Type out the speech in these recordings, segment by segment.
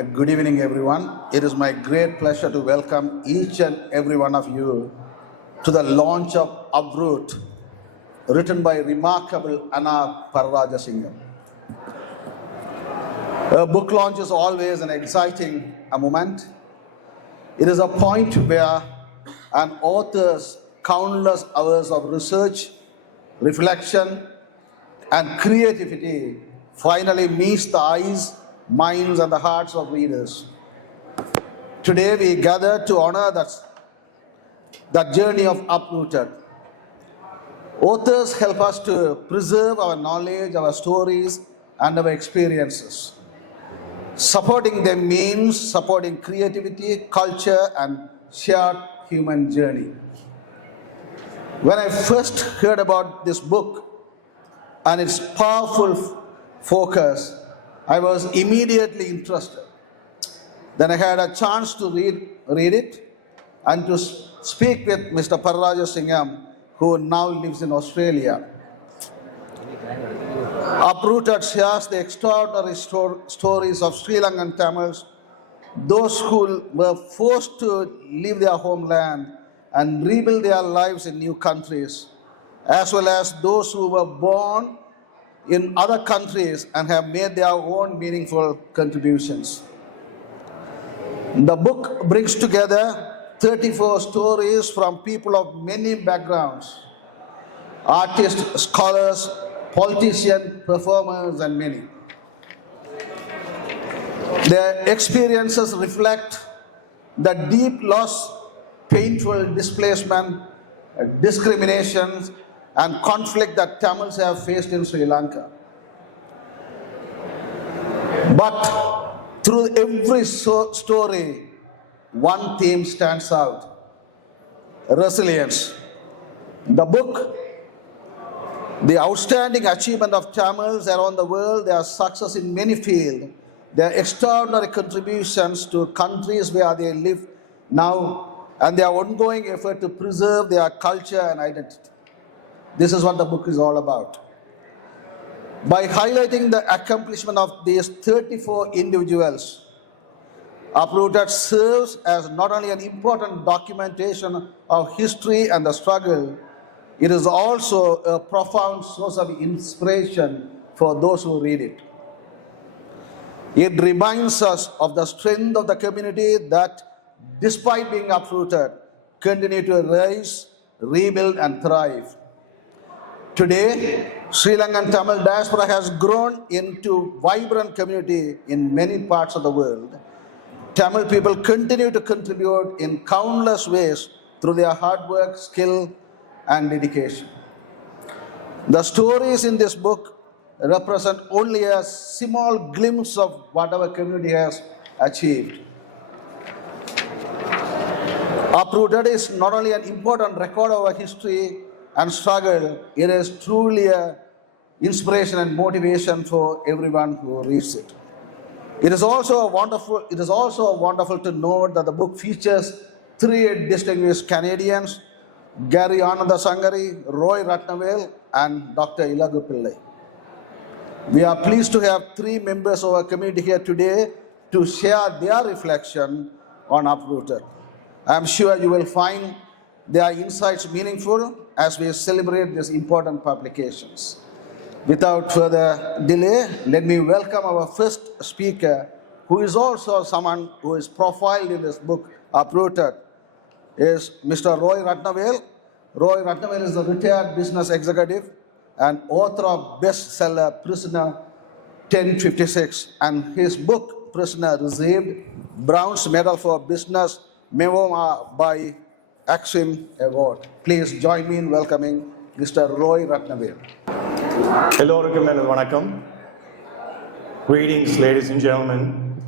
good evening, everyone. It is my great pleasure to welcome each and every one of you to the launch of Uproot, written by remarkable Anna Pararajasingham. A book launch is always an exciting moment. It is a point where an author's countless hours of research, reflection, and creativity finally meets the eyes, minds, and the hearts of readers. Today we gather to honor that journey of Uprooted. Authors help us to preserve our knowledge, our stories, and our experiences. Supporting them means supporting creativity, culture, and shared human journey. When I first heard about this book and its powerful focus, I was immediately interested. Then I had a chance to read it and to speak with Mr. Pararajasingham, who now lives in Australia. Uprooted shares the extraordinary stories of Srilankan Tamils, those who were forced to leave their homeland and rebuild their lives in new countries, as well as those who were born in other countries and have made their own meaningful contributions. The book brings together 34 stories from people of many backgrounds: artists, scholars, politicians, performers, and many. Their experiences reflect the deep loss, painful displacement, discrimination, and conflict that Tamils have faced in Sri Lanka. But through every story, one theme stands out: resilience. The book, the outstanding achievement of Tamils around the world, their success in many fields, their extraordinary contributions to countries where they live now, and their ongoing effort to preserve their culture and identity. This is what the book is all about. By highlighting the accomplishment of these 34 individuals, Uprooted serves as not only an important documentation of history and the struggle, it is also a profound source of inspiration for those who read it. It reminds us of the strength of the community that, despite being uprooted, continue to rise, rebuild, and thrive. Today, Sri Lankan Tamil diaspora has grown into a vibrant community in many parts of the world. Tamil people continue to contribute in countless ways through their hard work, skill, and dedication. The stories in this book represent only a small glimpse of what our community has achieved. Uprooted is not only an important record of our history and struggle, it is truly an inspiration and motivation for everyone who reads it. It is also wonderful to note that the book features 3 distinguished Canadians: Gary Ananda Sangari, Roy Ratnavel, and Dr. Ilagu Pillai. We are pleased to have 3 members of our community here today to share their reflection on Uprooted. I am sure you will find their insights meaningful as we celebrate these important publications. Without further delay, let me welcome our first speaker, who is also someone who is profiled in this book, Uprooted, is Mr. Roy Ratnavel. Roy Ratnavel is a retired business executive and author of bestseller Prisoner 1056, and his book, Prisoner, received Brown's Medal for Business Memoir by Ensuing Award. Please join me in welcoming Mr. Roy Ratnavel. Elorukum and Vanakkam. Greetings, ladies and gentlemen.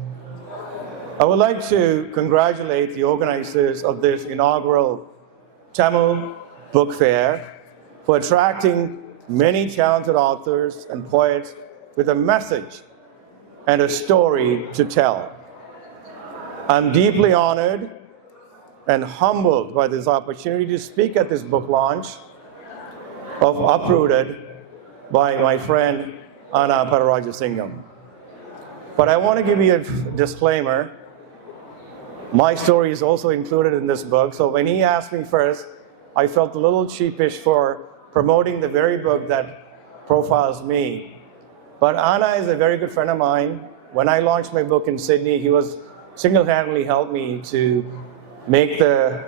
I would like to congratulate the organizers of this inaugural Tamil Book Fair for attracting many talented authors and poets with a message and a story to tell. I'm deeply honored and humbled by this opportunity to speak at this book launch of Uprooted by my friend Anna Pararajasingham. But I want to give you a disclaimer. My story is also included in this book, so when he asked me first, I felt a little sheepish for promoting the very book that profiles me. But Anna is a very good friend of mine. When I launched my book in Sydney, he was single-handedly helped me to make the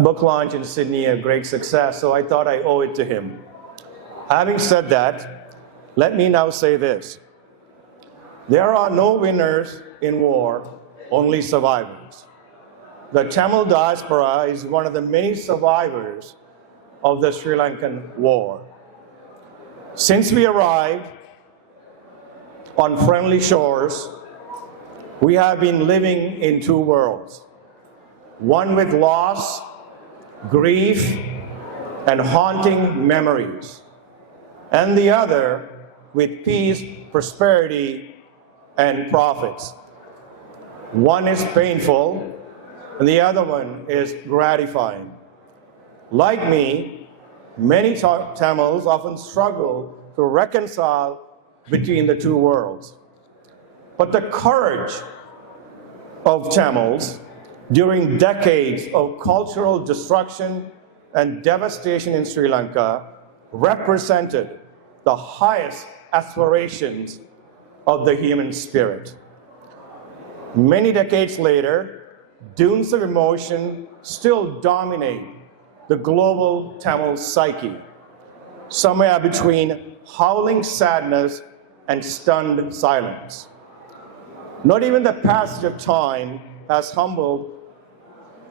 book launch in Sydney a great success, so I thought I owe it to him. Having said that, let me now say this. There are no winners in war, only survivors. The Tamil diaspora is one of the many survivors of the Sri Lankan war. Since we arrived on friendly shores, we have been living in two worlds. One with loss, grief, and haunting memories, and the other with peace, prosperity, and profits. One is painful, and the other one is gratifying. Like me, many Tamils often struggle to reconcile between the two worlds. But the courage of Tamils during decades of cultural destruction and devastation in Sri Lanka represented the highest aspirations of the human spirit. Many decades later, dunes of emotion still dominate the global Tamil psyche, somewhere between howling sadness and stunned silence. Not even the passage of time has humbled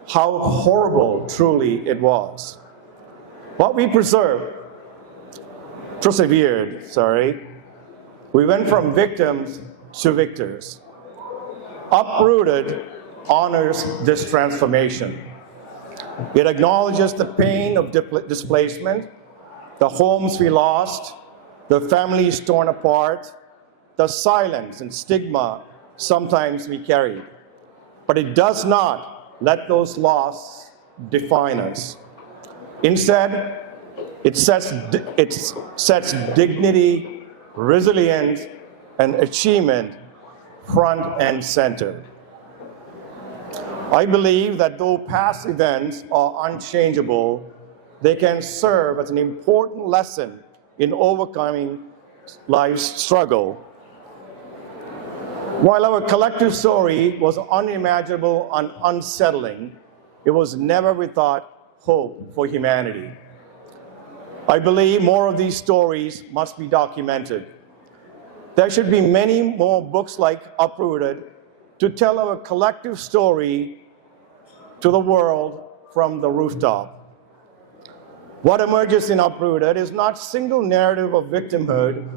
how horrible truly it was. But we persevered, we went from victims to victors. Uprooted honors this transformation. It acknowledges the pain of displacement, the homes we lost, the families torn apart, the silence and stigma sometimes we carried. But it does not let those losses define us. Instead, it sets dignity, resilience, and achievement front and center. I believe that though past events are unchangeable, they can serve as an important lesson in overcoming life's struggle. While our collective story was unimaginable and unsettling, it was never without hope for humanity. I believe more of these stories must be documented. There should be many more books like Uprooted to tell our collective story to the world from the rooftop. What emerges in Uprooted is not a single narrative of victimhood,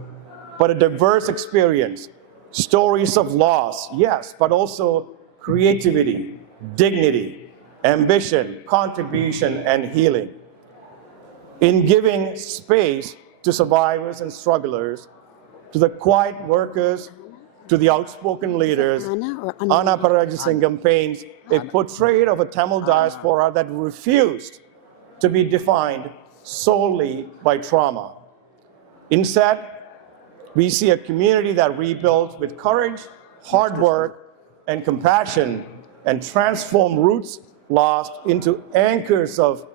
but a diverse experience. Stories of loss, yes, but also creativity, dignity, ambition, contribution, and healing. In giving space to survivors and strugglers, to the quiet workers, to the outspoken leaders, Anna Parajasingam paints a portrait of a Tamil diaspora that refused to be defined solely by trauma. Instead, we see a community that rebuilt with courage, hard work, and compassion, and transformed roots lost into anchors of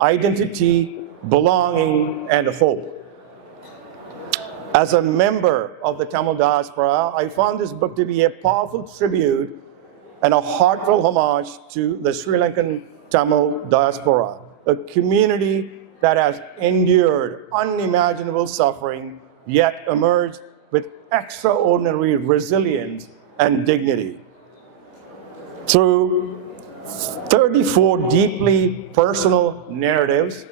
identity, belonging, and hope. As a member of the Tamil diaspora, I found this book to be a powerful tribute and a heartfelt homage to the Sri Lankan Tamil diaspora, a community that has endured unimaginable suffering, yet emerged with extraordinary resilience and dignity. Through 34 deeply personal narratives,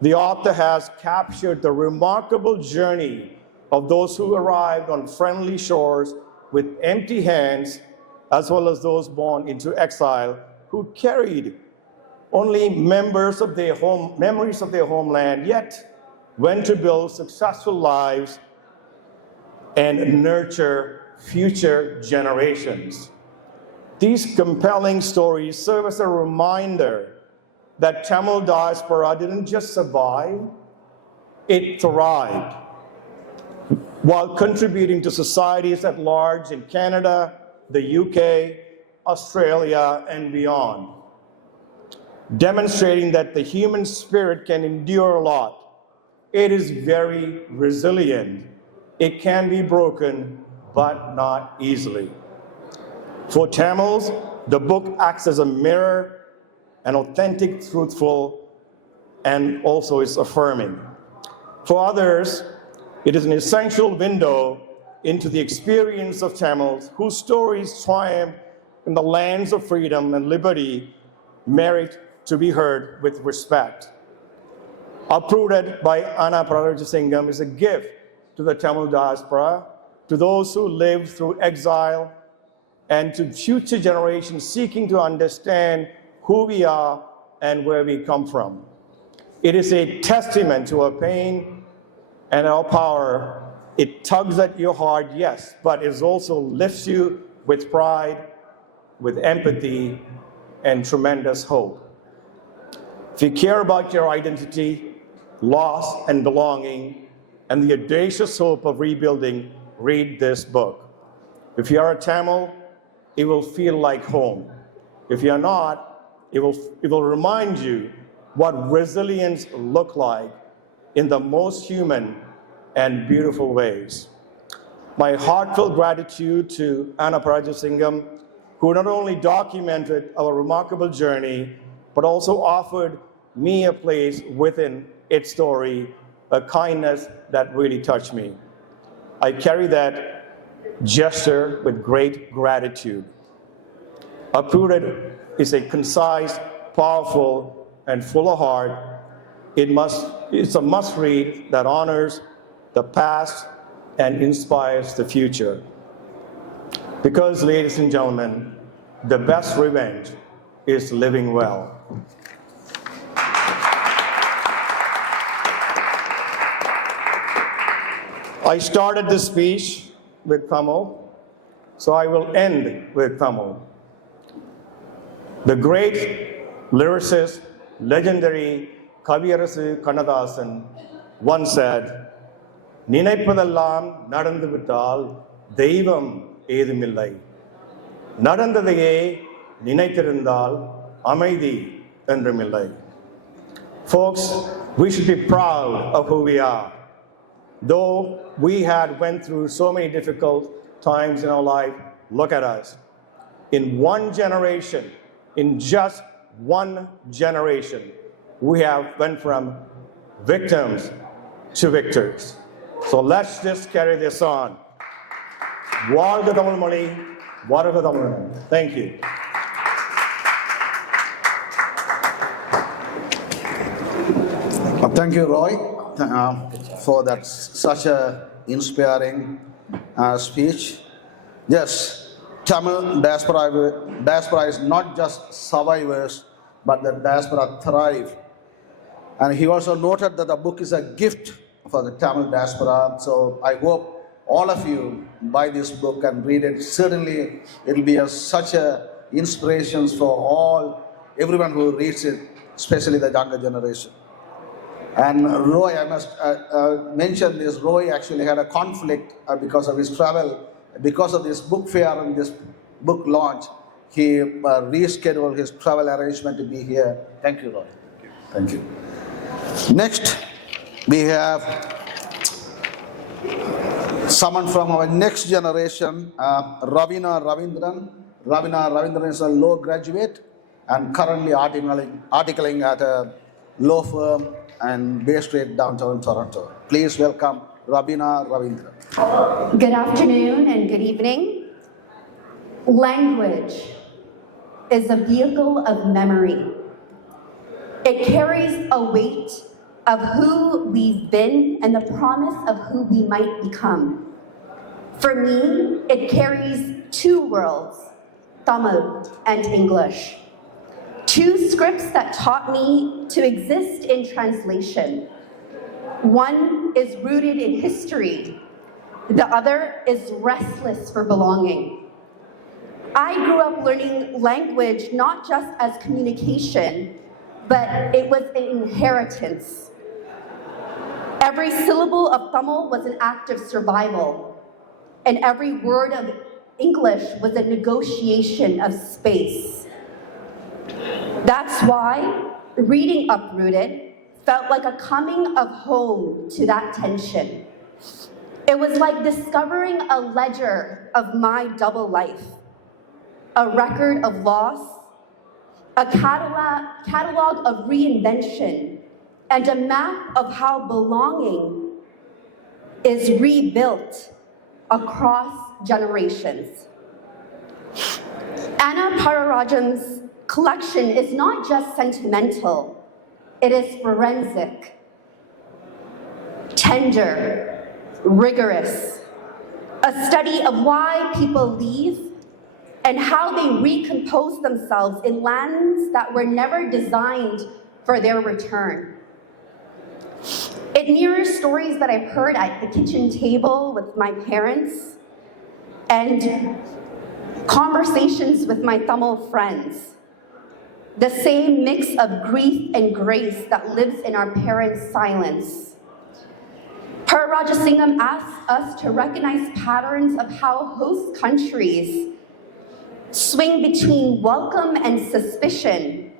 the author has captured the remarkable journey of those who arrived on friendly shores with empty hands, as well as those born into exile who carried only memories of their homeland, yet went to build successful lives and nurture future generations. These compelling stories serve as a reminder that Tamil diaspora didn't just survive, it thrived. while contributing to societies at large in Canada, the UK, Australia, and beyond, demonstrating that the human spirit can endure a lot. It is very resilient. It can be broken, but not easily. For Tamils, the book acts as a mirror, an authentic, truthful, and also is affirming. For others, it is an essential window into the experience of Tamils whose stories triumph in the lands of freedom and liberty merit to be heard with respect. Uprooted by Anna Parajasingam is a gift to the Tamil diaspora, to those who lived through exile, and to future generations seeking to understand who we are and where we come from. It is a testament to our pain and our power. It tugs at your heart, yes, but it also lifts you with pride, with empathy, and tremendous hope. If you care about your identity, loss, and belonging, and the audacious hope of rebuilding, read this book. If you are a Tamil, it will feel like home. If you're not, it will remind you what resilience looks like in the most human and beautiful ways. My heartfelt gratitude to Anna Parajasingam, who not only documented our remarkable journey, but also offered me a place within its story, a kindness that really touched me. I carry that gesture with great gratitude. Uprooted is a concise, powerful, and full of heart. It's a must-read that honors the past and inspires the future. Because, ladies and gentlemen, the best revenge is living well. I started this speech with Tamil, so I will end with Tamil. The great lyricist, legendary Kaviyarasu Kannadasan once said, "நினைப்பதெல்லாம் நடந்துவிட்டால் தெய்வம் ஏதுமில்லை. நடந்ததையே நினைத்திருந்தால் அமைதி என்றுமில்லை." Folks, we should be proud of who we are. Though we had went through so many difficult times in our life, look at us. In one generation, in just one generation, we have went from victims to victors. So let's just carry this on. வாழ்க தமிழ் மொழி, வாழ்க தமிழன். Thank you. Thank you, Roy, for that such a inspiring speech. Yes, Tamil diaspora is not just survivors, but the diaspora thrive. And he also noted that the book is a gift for the Tamil diaspora. So I hope all of you buy this book and read it. Certainly, it will be such a inspiration for everyone who reads it, especially the younger generation. And Roy, I must mention this, Roy actually had a conflict because of his travel. Because of this book fair and this book launch, he rescheduled his travel arrangement to be here. Thank you, Roy. Thank you. Next, we have someone from our next generation, Ravina Ravindran. Ravina Ravindran is a law graduate and currently articling at a law firm and Bay Street, downtown Toronto. Please welcome Ravina Ravindran. Good afternoon and good evening. Language is a vehicle of memory. It carries a weight of who we've been and the promise of who we might become. For me, it carries two worlds, Tamil and English. Two scripts that taught me to exist in translation. One is rooted in history. The other is restless for belonging. I grew up learning language not just as communication, but it was an inheritance. Every syllable of Tamil was an act of survival, and every word of English was a negotiation of space. That's why reading Uprooted felt like a coming of home to that tension. It was like discovering a ledger of my double life, a record of loss, a catalog of reinvention, and a map of how belonging is rebuilt across generations. Anna Pararajam's collection is not just sentimental, it is forensic, tender, rigorous, a study of why people leave and how they recompose themselves in lands that were never designed for their return. It mirrors stories that I've heard at the kitchen table with my parents and conversations with my Tamil friends. The same mix of grief and grace that lives in our parents' silence. Pararajasingham asks us to recognize patterns of how host countries swing between welcome and suspicion,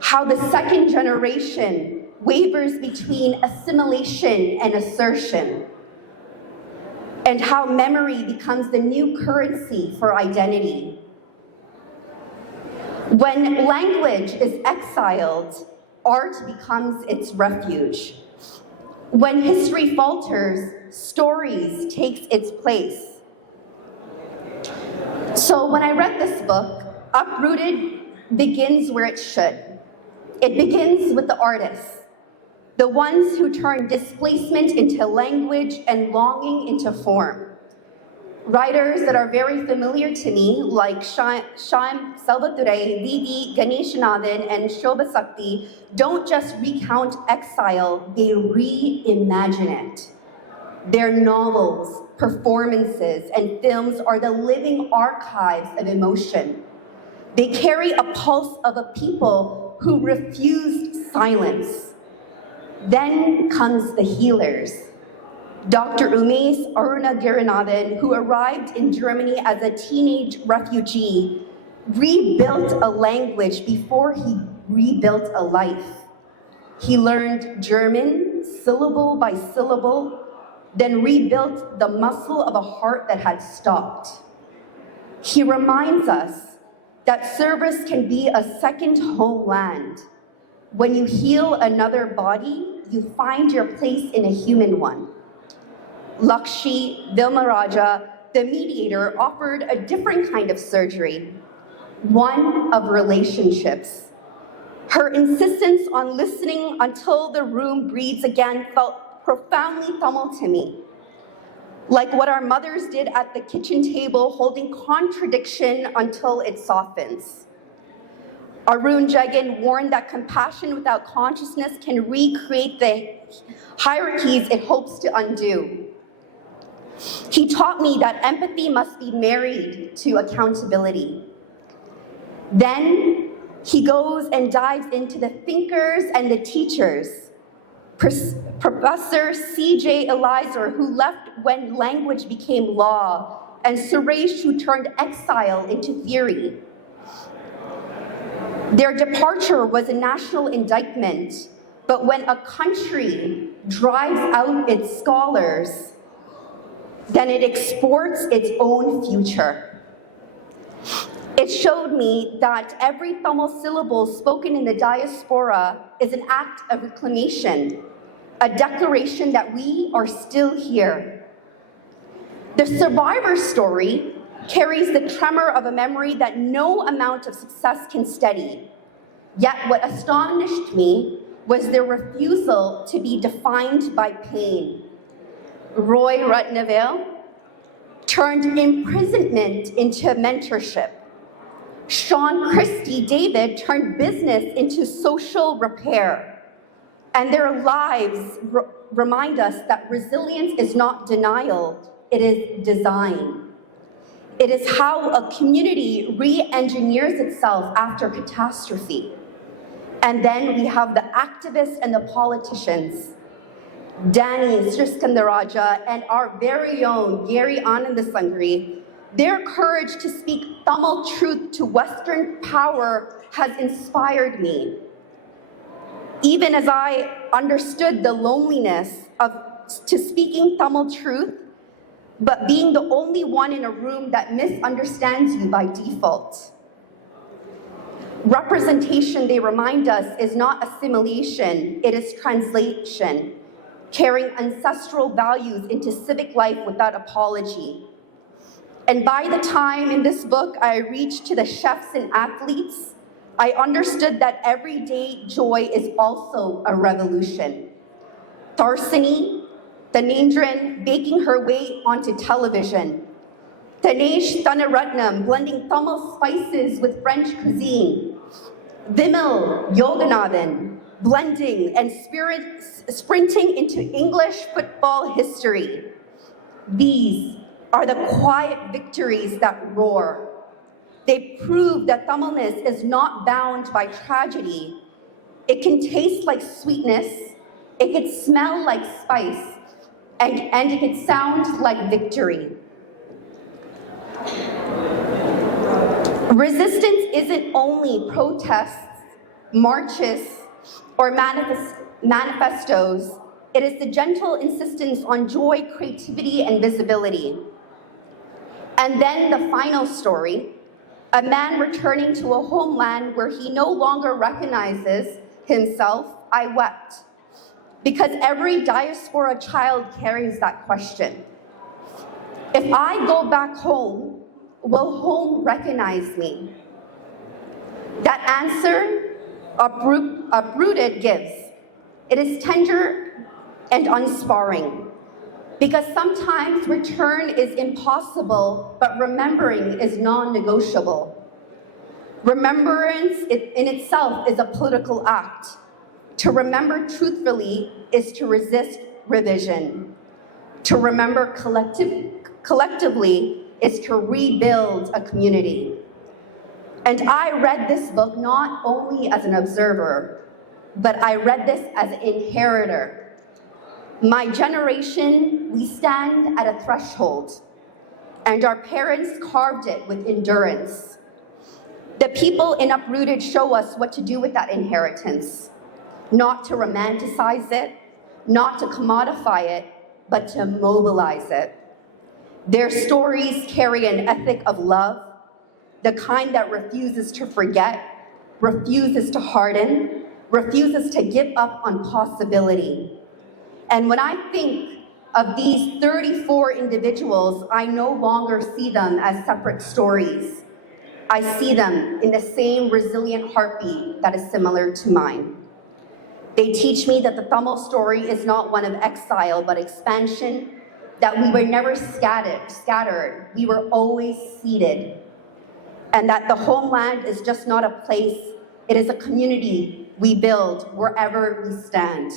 how the second generation wavers between assimilation and assertion, and how memory becomes the new currency for identity. When language is exiled, art becomes its refuge. When history falters, stories takes its place. So when I read this book, Uprooted begins where it should. It begins with the artists, the ones who turn displacement into language and longing into form. Writers that are very familiar to me, like Shyam Selvature, Didi Ganeshanathan, and Shobha Sakti, don't just recount exile, they reimagine it. Their novels, performances, and films are the living archives of emotion. They carry a pulse of a people who refused silence. Then comes the healers. Dr. Umesh Arunagiranathan, who arrived in Germany as a teenage refugee, rebuilt a language before he rebuilt a life. He learned German, syllable by syllable, then rebuilt the muscle of a heart that had stopped. He reminds us that service can be a second homeland. When you heal another body, you find your place in a human one. Lakshi Vilmaraja, the mediator, offered a different kind of surgery, one of relationships. Her insistence on listening until the room breathes again felt profoundly Tamil to me. Like what our mothers did at the kitchen table, holding contradiction until it softens. Arun Jagan warned that compassion without consciousness can recreate the hierarchies it hopes to undo. He taught me that empathy must be married to accountability. Then he goes and dives into the thinkers and the teachers. Professor C.J. Elizer, who left when language became law, and Suresh, who turned exile into theory. Their departure was a national indictment, but when a country drives out its scholars, then it exports its own future. It showed me that every Tamil syllable spoken in the diaspora is an act of reclamation, a declaration that we are still here. The survivor story carries the tremor of a memory that no amount of success can steady. Yet what astonished me was their refusal to be defined by pain. Roy Ratnavale turned imprisonment into mentorship. Sean Christie David turned business into social repair. And their lives remind us that resilience is not denial, it is design. It is how a community re-engineers itself after catastrophe. And then we have the activists and the politicians. Danny Sriskandaraja, and our very own Gary Anandasangri, their courage to speak Tamil truth to Western power has inspired me. Even as I understood the loneliness to speaking Tamil truth, but being the only one in a room that misunderstands you by default. Representation, they remind us, is not assimilation, it is translation, carrying ancestral values into civic life without apology. And by the time in this book I reached to the chefs and athletes, I understood that everyday joy is also a revolution. Tarsini, Tanendran baking her way onto television. Tanesh Thanaratnam blending Tamil spices with French cuisine. Vimal Yoganathan blending and sprinting into English football history. These are the quiet victories that roar. They prove that Tamilness is not bound by tragedy. It can taste like sweetness, it can smell like spice, and it can sound like victory. Resistance isn't only protests, marches, or manifestos. It is the gentle insistence on joy, creativity, and visibility. And then the final story, a man returning to a homeland where he no longer recognizes himself. I wept. Because every diaspora child carries that question. If I go back home, will home recognize me? That answer, uprooted gives. It is tender and unsparing. Because sometimes return is impossible, but remembering is non-negotiable. Remembrance in itself is a political act. To remember truthfully is to resist revision. To remember collectively is to rebuild a community. And I read this book not only as an observer, but I read this as an inheritor. My generation, we stand at a threshold, and our parents carved it with endurance. The people in Uprooted show us what to do with that inheritance, not to romanticize it, not to commodify it, but to mobilize it. Their stories carry an ethic of love, the kind that refuses to forget, refuses to harden, refuses to give up on possibility. And when I think of these 34 individuals, I no longer see them as separate stories. I see them in the same resilient heartbeat that is similar to mine. They teach me that the Tamil story is not one of exile, but expansion, that we were never scattered, we were always seated, and that the homeland is just not a place, it is a community we build wherever we stand.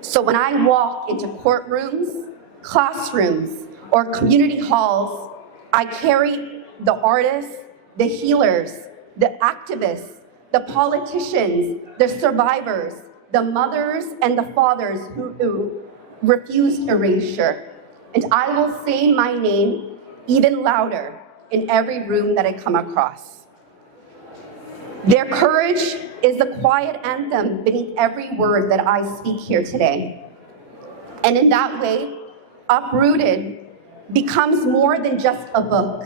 So when I walk into courtrooms, classrooms, or community halls, I carry the artists, the healers, the activists, the politicians, the survivors, the mothers and the fathers who refused erasure. And I will say my name even louder in every room that I come across. Their courage is the quiet anthem beneath every word that I speak here today. And in that way, Uprooted becomes more than just a book.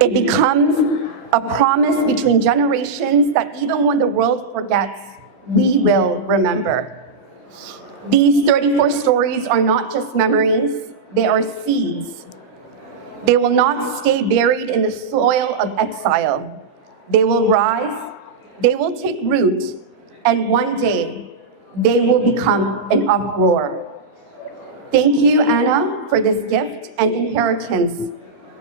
It becomes a promise between generations that even when the world forgets, we will remember. These 34 stories are not just memories, they are seeds. They will not stay buried in the soil of exile. They will rise, they will take root, and one day, they will become an uproar. Thank you, Anna, for this gift and inheritance,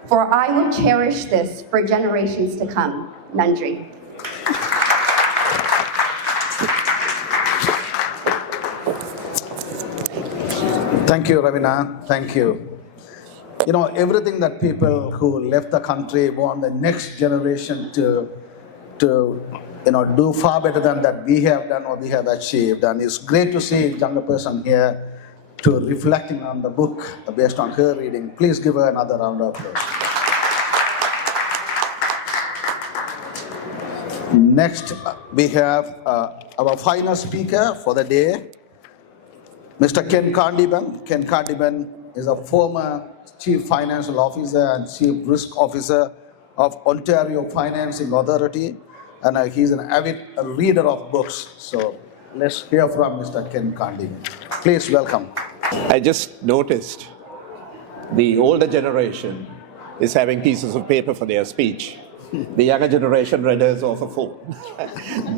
for I will cherish this for generations to come. Nandri. Thank you, Ravina. Thank you. You know, everything that people who left the country want the next generation to to do far better than that we have done or we have achieved. And it's great to see a younger person here to reflecting on the book based on her reading. Please give her another round of applause. Next, we have our final speaker for the day, Mr. Ken Kandiban. Ken Kandiban is a former Chief Financial Officer and Chief Risk Officer of Ontario Financing Authority, and he's an avid reader of books. So let's hear from Mr. Ken Kandiban. Please welcome. I just noticed the older generation is having pieces of paper for their speech. The younger generation readers off a phone.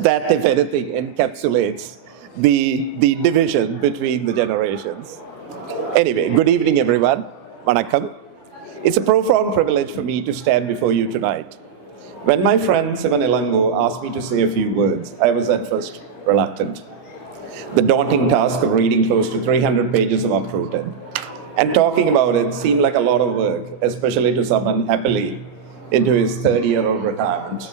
That, if anything, encapsulates the division between the generations. Anyway, good evening, everyone. Vanakkam. It's a profound privilege for me to stand before you tonight. When my friend Sivan Ilango asked me to say a few words, I was at first reluctant. The daunting task of reading close to 300 pages of Uprooted and talking about it seemed like a lot of work, especially to someone happily into his third year of retirement.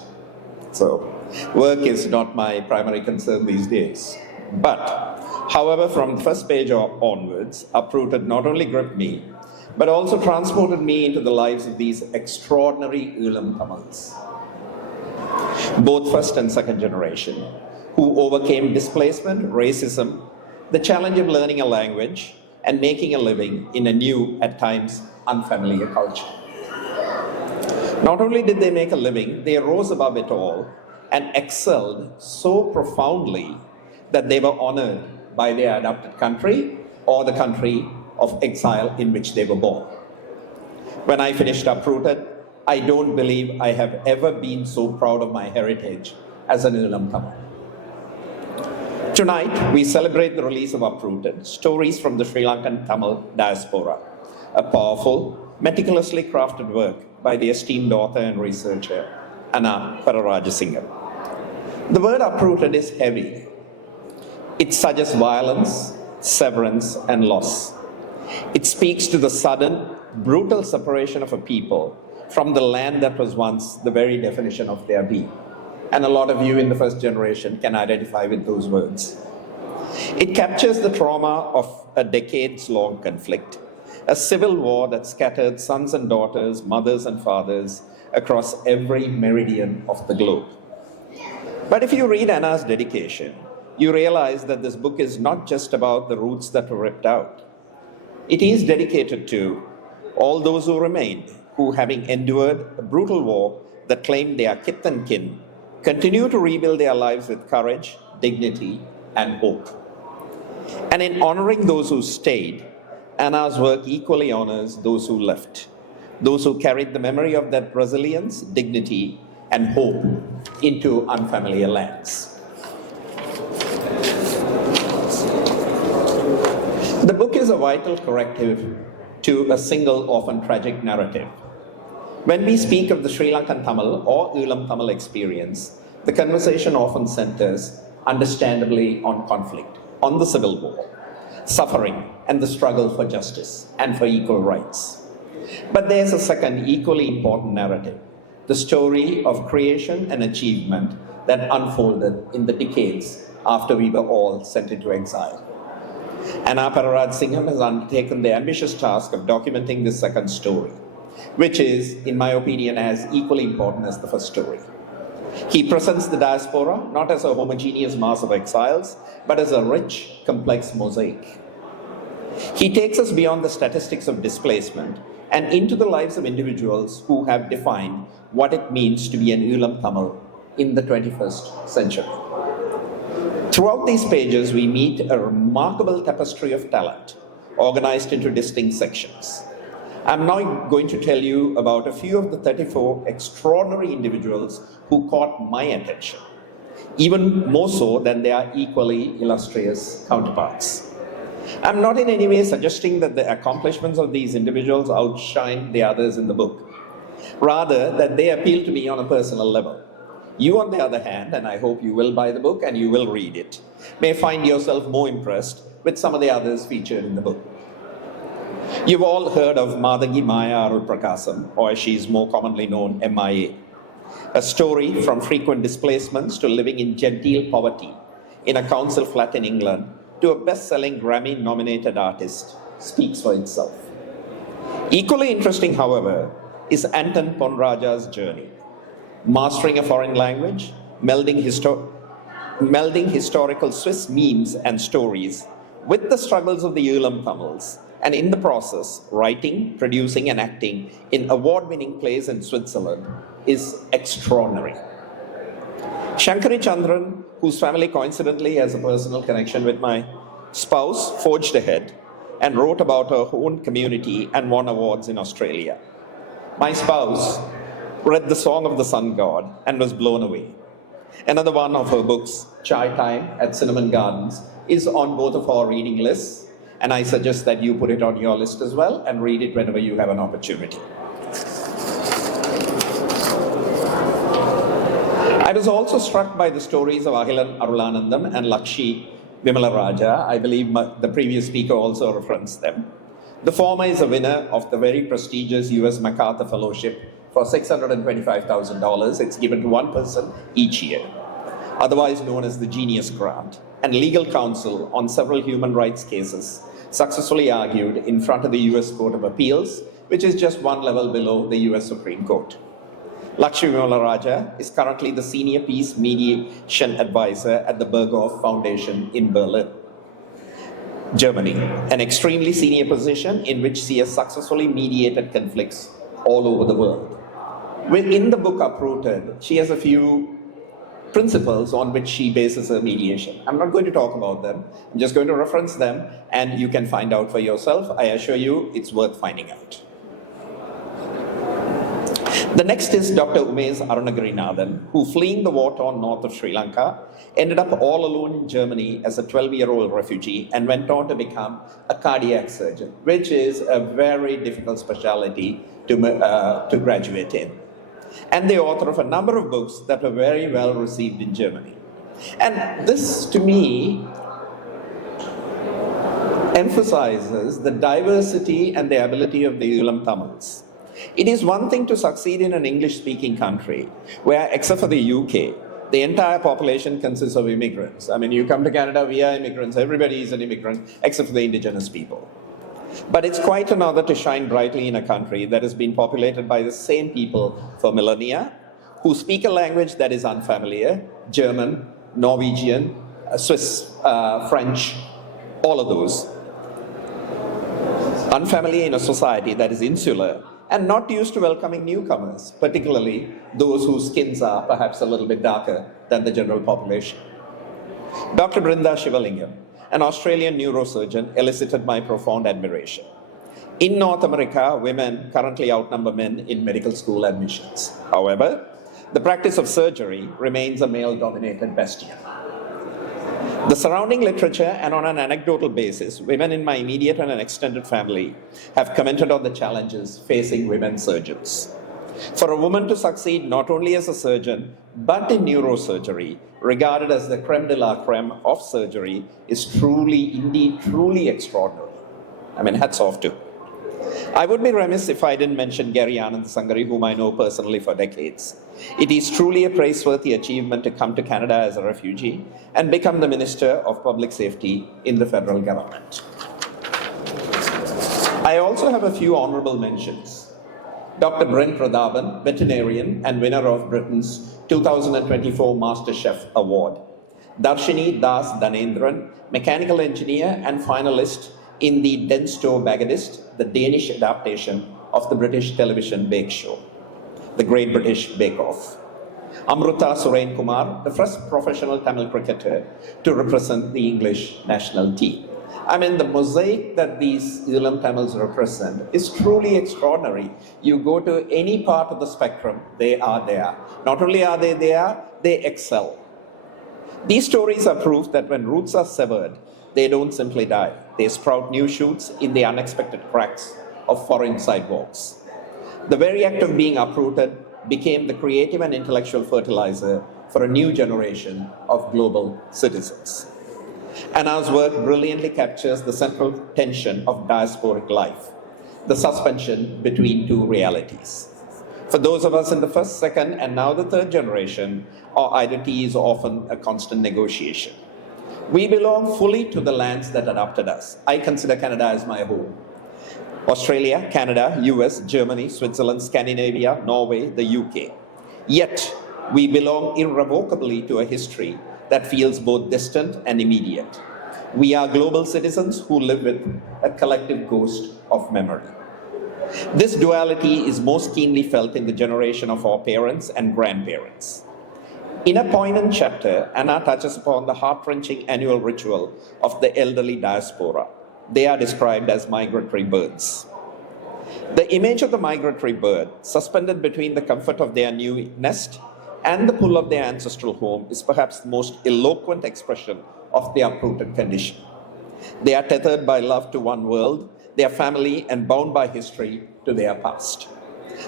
So, work is not my primary concern these days. But, however, from the first page onwards, Uprooted not only gripped me, but also transported me into the lives of these extraordinary Ulam Tamils, both first and second generation, who overcame displacement, racism, the challenge of learning a language, and making a living in a new, at times, unfamiliar culture. Not only did they make a living, they rose above it all and excelled so profoundly that they were honored by their adopted country or the country of exile in which they were born. When I finished Uprooted, I don't believe I have ever been so proud of my heritage as an Ulam Tamil. Tonight, we celebrate the release of Uprooted, Stories from the Sri Lankan Tamil Diaspora, a powerful, meticulously crafted work by the esteemed author and researcher, Anna Pararajasingham. The word uprooted is heavy. It suggests violence, severance, and loss. It speaks to the sudden, brutal separation of a people from the land that was once the very definition of their being. And a lot of you in the first generation can identify with those words. It captures the trauma of a decades-long conflict, a civil war that scattered sons and daughters, mothers and fathers across every meridian of the globe. But if you read Anna's dedication, you realize that this book is not just about the roots that were ripped out. It is dedicated to all those who remained, who, having endured a brutal war that claimed their kith and kin, continue to rebuild their lives with courage, dignity, and hope. And in honoring those who stayed, Anna's work equally honors those who left, those who carried the memory of that resilience, dignity, and hope into unfamiliar lands. The book is a vital corrective to a single, often tragic narrative. When we speak of the Sri Lankan Tamil or Ulam Tamil experience, the conversation often centers, understandably, on conflict, on the civil war, suffering, and the struggle for justice and for equal rights. But there's a second, equally important narrative, the story of creation and achievement that unfolded in the decades after we were all sent into exile. Anna Pararajasingham has undertaken the ambitious task of documenting this second story, which is, in my opinion, as equally important as the first story. He presents the diaspora not as a homogeneous mass of exiles, but as a rich, complex mosaic. He takes us beyond the statistics of displacement and into the lives of individuals who have defined what it means to be an Ulam Tamil in the 21st century. Throughout these pages, we meet a remarkable tapestry of talent, organized into distinct sections. I'm now going to tell you about a few of the 34 extraordinary individuals who caught my attention, even more so than their equally illustrious counterparts. I'm not in any way suggesting that the accomplishments of these individuals outshine the others in the book. Rather, that they appeal to me on a personal level. You, on the other hand, and I hope you will buy the book and you will read it, may find yourself more impressed with some of the others featured in the book. You've all heard of Madangi Maya Arul Prakasam, or as she's more commonly known, MIA. A story from frequent displacements to living in genteel poverty in a council flat in England to a best-selling Grammy-nominated artist speaks for itself. Equally interesting, however, is Anton Ponraja's journey. Mastering a foreign language, melding historical Swiss memes and stories with the struggles of the Ulam Tamils, and in the process, writing, producing, and acting in award-winning plays in Switzerland is extraordinary. Shankari Chandran, whose family coincidentally has a personal connection with my spouse, forged ahead and wrote about her own community and won awards in Australia. My spouse read The Song of the Sun God and was blown away. Another one of her books, Chai Time at Cinnamon Gardens, is on both of our reading lists, and I suggest that you put it on your list as well and read it whenever you have an opportunity. I was also struck by the stories of Ahilan Arulanandam and Lakshi Vimalaraja. I believe the previous speaker also referenced them. The former is a winner of the very prestigious US MacArthur Fellowship for $625,000. It's given to one person each year, otherwise known as the Genius Grant, and legal counsel on several human rights cases successfully argued in front of the US Court of Appeals, which is just one level below the US Supreme Court. Lakshmi Vimalaraja is currently the Senior Peace Mediation Advisor at the Berghoff Foundation in Berlin, Germany, an extremely senior position in which she has successfully mediated conflicts all over the world. Within the book Uprooted, she has a few principles on which she bases her mediation. I'm not going to talk about them. I'm just going to reference them, and you can find out for yourself. I assure you, it's worth finding out. The next is Dr. Umesh Arunagirinathan, who, fleeing the war-torn north of Sri Lanka, ended up all alone in Germany as a 12-year-old refugee and went on to become a cardiac surgeon, which is a very difficult specialty to graduate in. And the author of a number of books that were very well received in Germany. And this, to me, emphasizes the diversity and the ability of the Ulam Tamils. It is one thing to succeed in an English-speaking country where, except for the UK, the entire population consists of immigrants. I mean, you come to Canada, we are immigrants, everybody is an immigrant, except for the indigenous people. But it's quite another to shine brightly in a country that has been populated by the same people for millennia, who speak a language that is unfamiliar, German, Norwegian, Swiss, French, all of those. Unfamiliar in a society that is insular and not used to welcoming newcomers, particularly those whose skins are perhaps a little bit darker than the general population. Dr. Brinda Shivalingam, an Australian neurosurgeon, elicited my profound admiration. In North America, women currently outnumber men in medical school admissions. However, the practice of surgery remains a male-dominated bastion. The surrounding literature and on an anecdotal basis, women in my immediate and extended family have commented on the challenges facing women surgeons. For a woman to succeed not only as a surgeon, but in neurosurgery, regarded as the creme de la creme of surgery, is truly, indeed, truly extraordinary. I mean, hats off to. I would be remiss if I didn't mention Gary Anand Sangari, whom I know personally for decades. It is truly a praiseworthy achievement to come to Canada as a refugee and become the Minister of Public Safety in the federal government. I also have a few honorable mentions. Dr. Brent Pradhaban, veterinarian and winner of Britain's 2024 MasterChef Award. Darshini Das Dhanendran, mechanical engineer and finalist in the Densto Bagadist, the Danish adaptation of the British television bake show, the Great British Bake Off. Amruta Surain Kumar, the first professional Tamil cricketer to represent the English national team. I mean, the mosaic that these Ulam Tamils represent is truly extraordinary. You go to any part of the spectrum, they are there. Not only are they there, they excel. These stories are proof that when roots are severed, they don't simply die. They sprout new shoots in the unexpected cracks of foreign sidewalks. The very act of being uprooted became the creative and intellectual fertilizer for a new generation of global citizens. Anna's work brilliantly captures the central tension of diasporic life, the suspension between two realities. For those of us in the first, second, and now the third generation, our identity is often a constant negotiation. We belong fully to the lands that adopted us. I consider Canada as my home. Australia, Canada, US, Germany, Switzerland, Scandinavia, Norway, the UK. Yet, we belong irrevocably to a history that feels both distant and immediate. We are global citizens who live with a collective ghost of memory. This duality is most keenly felt in the generation of our parents and grandparents. In a poignant chapter, Anna touches upon the heart-wrenching annual ritual of the elderly diaspora. They are described as migratory birds. The image of the migratory bird, suspended between the comfort of their new nest and the pull of their ancestral home, is perhaps the most eloquent expression of their uprooted condition. They are tethered by love to one world, their family, and bound by history to their past.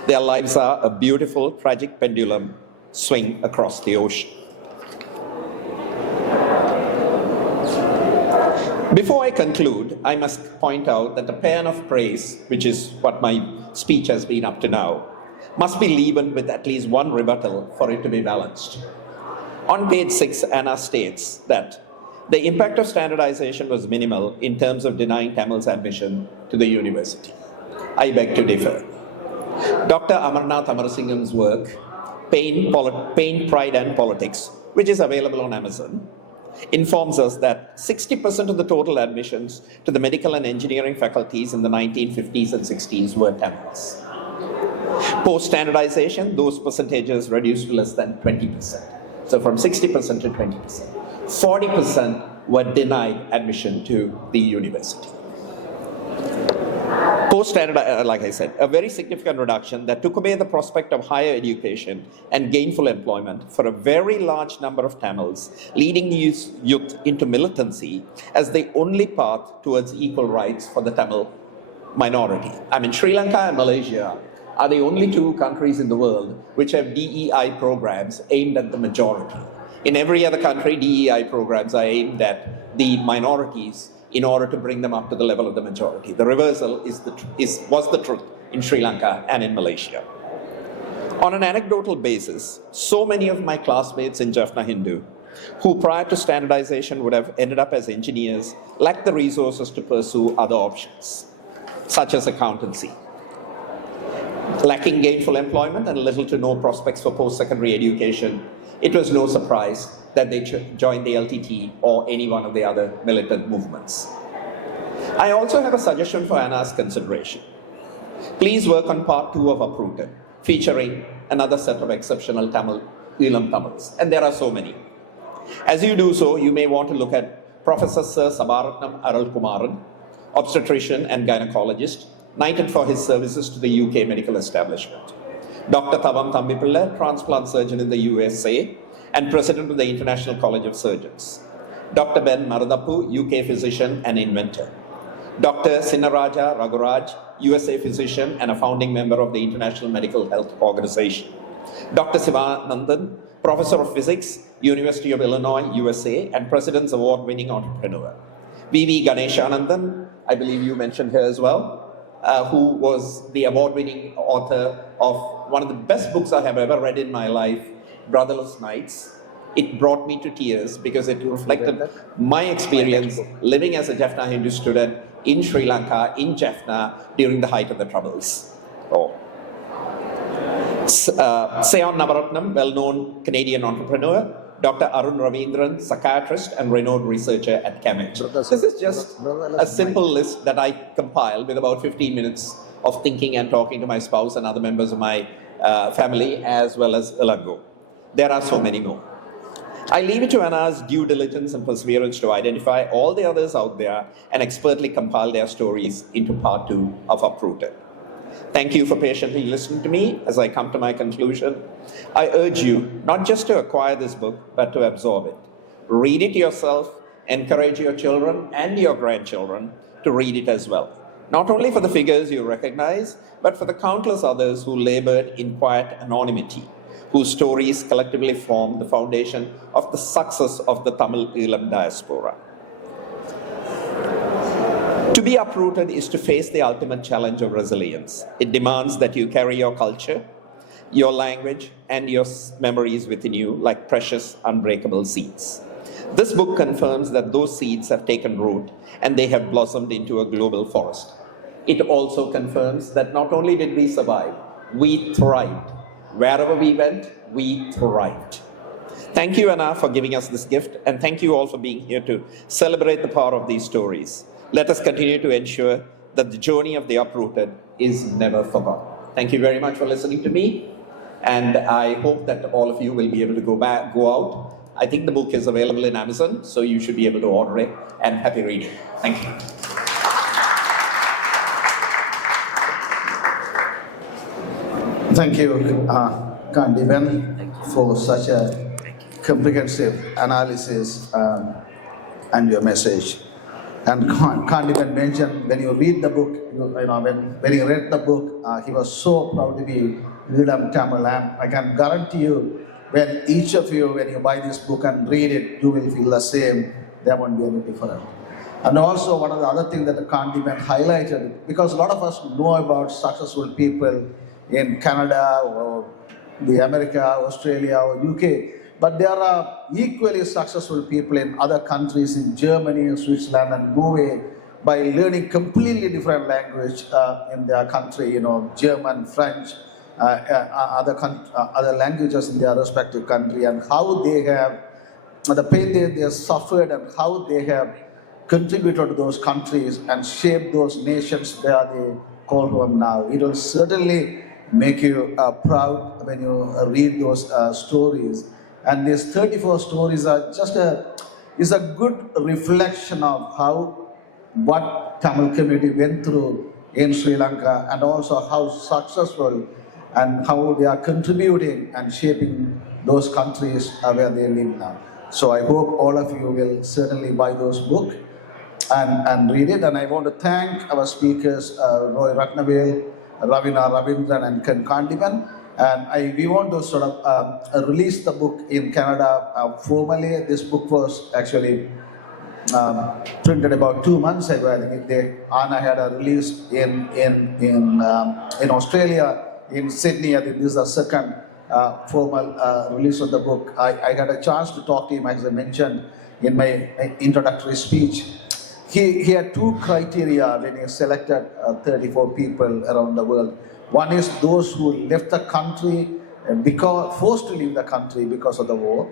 Their lives are a beautiful, tragic pendulum swing across the ocean. Before I conclude, I must point out that the pan of praise, which is what my speech has been up to now, must be leavened with at least one rebuttal for it to be balanced. On page 6, Anna states that the impact of standardization was minimal in terms of denying Tamils admission to the university. I beg to differ. Dr. Amarnath Amarasingham's work, Pain, Pride and Politics, which is available on Amazon, informs us that 60% of the total admissions to the medical and engineering faculties in the 1950s and 60s were Tamils. Post-standardization, those percentages reduced to less than 20%. So from 60% to 20%. 40% were denied admission to the university. Post-standard, like I said, a very significant reduction that took away the prospect of higher education and gainful employment for a very large number of Tamils, leading these youth into militancy as the only path towards equal rights for the Tamil minority. I mean, Sri Lanka and Malaysia are the only two countries in the world which have DEI programs aimed at the majority. In every other country, DEI programs are aimed at the minorities in order to bring them up to the level of the majority. The reversal was the truth in Sri Lanka and in Malaysia. On an anecdotal basis, so many of my classmates in Jaffna Hindu, who prior to standardization would have ended up as engineers, lacked the resources to pursue other options, such as accountancy. Lacking gainful employment and little to no prospects for post-secondary education, it was no surprise that they joined the LTT or any one of the other militant movements. I also have a suggestion for Anna's consideration. Please work on part 2 of Uprooted, featuring another set of exceptional Tamil, Elam Tamils, and there are so many. As you do so, you may want to look at Professor Sir Sabaratnam Aral Kumaran, obstetrician and gynecologist, knighted for his services to the UK medical establishment. Dr. Thavam Thambipilla, transplant surgeon in the USA and president of the International College of Surgeons. Dr. Ben Maradappu, UK physician and inventor. Dr. Sinnaraja Raguraj, USA physician and a founding member of the International Medical Health Organization. Dr. Sivanandan, professor of physics, University of Illinois, USA, and President's Award-winning entrepreneur. V.V. Ganeshanandan, I believe you mentioned her as well, who was the award-winning author of one of the best books I have ever read in my life, Brotherless Nights. It brought me to tears because it reflected my experience living as a Jaffna Hindu student in Sri Lanka, in Jaffna, during the height of the Troubles. Seon Navaratnam, well-known Canadian entrepreneur. Dr. Arun Ravindran, psychiatrist and renowned researcher at CAMH. This is just a simple list that I compiled with about 15 minutes of thinking and talking to my spouse and other members of my family, as well as Ilango. There are so many more. I leave it to Anna's due diligence and perseverance to identify all the others out there and expertly compile their stories into part 2 of Uprooted. Thank you for patiently listening to me as I come to my conclusion. I urge you not just to acquire this book, but to absorb it. Read it yourself, encourage your children and your grandchildren to read it as well. Not only for the figures you recognize, but for the countless others who labored in quiet anonymity, whose stories collectively form the foundation of the success of the Tamil Elam diaspora. To be uprooted is to face the ultimate challenge of resilience. It demands that you carry your culture, your language, and your memories within you like precious, unbreakable seeds. This book confirms that those seeds have taken root and they have blossomed into a global forest. It also confirms that not only did we survive, we thrived. Wherever we went, we thrived. Thank you, Anna, for giving us this gift, and thank you all for being here to celebrate the power of these stories. Let us continue to ensure that the journey of the uprooted is never forgotten. Thank you very much for listening to me, and I hope that all of you will be able to go out. I think the book is available in Amazon, so you should be able to order it, and happy reading. Thank you. Thank you, Kandiben, for such a comprehensive analysis and your message. And Kandiben mentioned when you read the book, when he read the book, he was so proud to be Veelam Tamil. And I can guarantee you, when each of you, when you buy this book and read it, you will feel the same. There won't be any different. And also, one of the other things that Kandiben highlighted, because a lot of us know about successful people in Canada or the America, Australia or UK, but there are equally successful people in other countries, in Germany, Switzerland and Norway, by learning completely different language in their country, German, French, other languages in their respective country, and how they have, the pain they have suffered and how they have contributed to those countries and shaped those nations where they call home now. It will certainly make you proud when you read those stories. And these 34 stories are is a good reflection of what Tamil community went through in Sri Lanka, and also how successful and how they are contributing and shaping those countries where they live now. So I hope all of you will certainly buy those books and read it. And I want to thank our speakers, Roy Ratnavel, Ravina Ravindran and Ken Kandiben. And we want to sort of release the book in Canada formally. This book was actually printed about 2 months ago. I think Anna had a release in Australia, in Sydney. I think this is the second formal release of the book. I had a chance to talk to him, as I mentioned in my introductory speech. He had two criteria when he selected 34 people around the world. One is those who left the country forced to leave the country because of the war,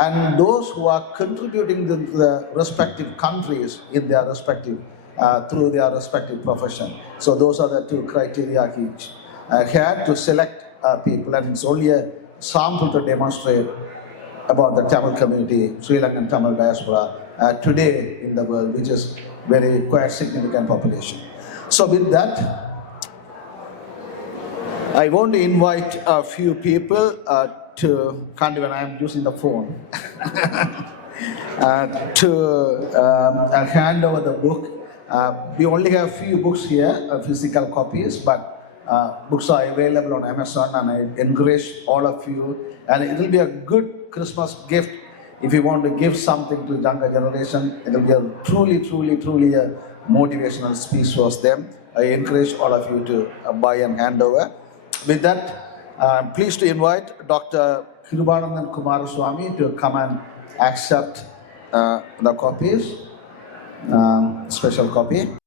and those who are contributing to the respective countries in their respective through their respective profession. So those are the two criteria he had to select people, and it's only a sample to demonstrate about the Tamil community, Sri Lankan Tamil diaspora today in the world, which is quite significant population. So with that, I want to invite a few people to Kandiben. I am using the phone to hand over the book. We only have a few books here, physical copies, but books are available on Amazon, and I encourage all of you. And it will be a good Christmas gift if you want to give something to younger generation. It will be a truly a motivational speech for them. I encourage all of you to buy and hand over. With that, I'm pleased to invite Dr. Kirubanandan Kumaraswamy to come and accept the copies, special copy.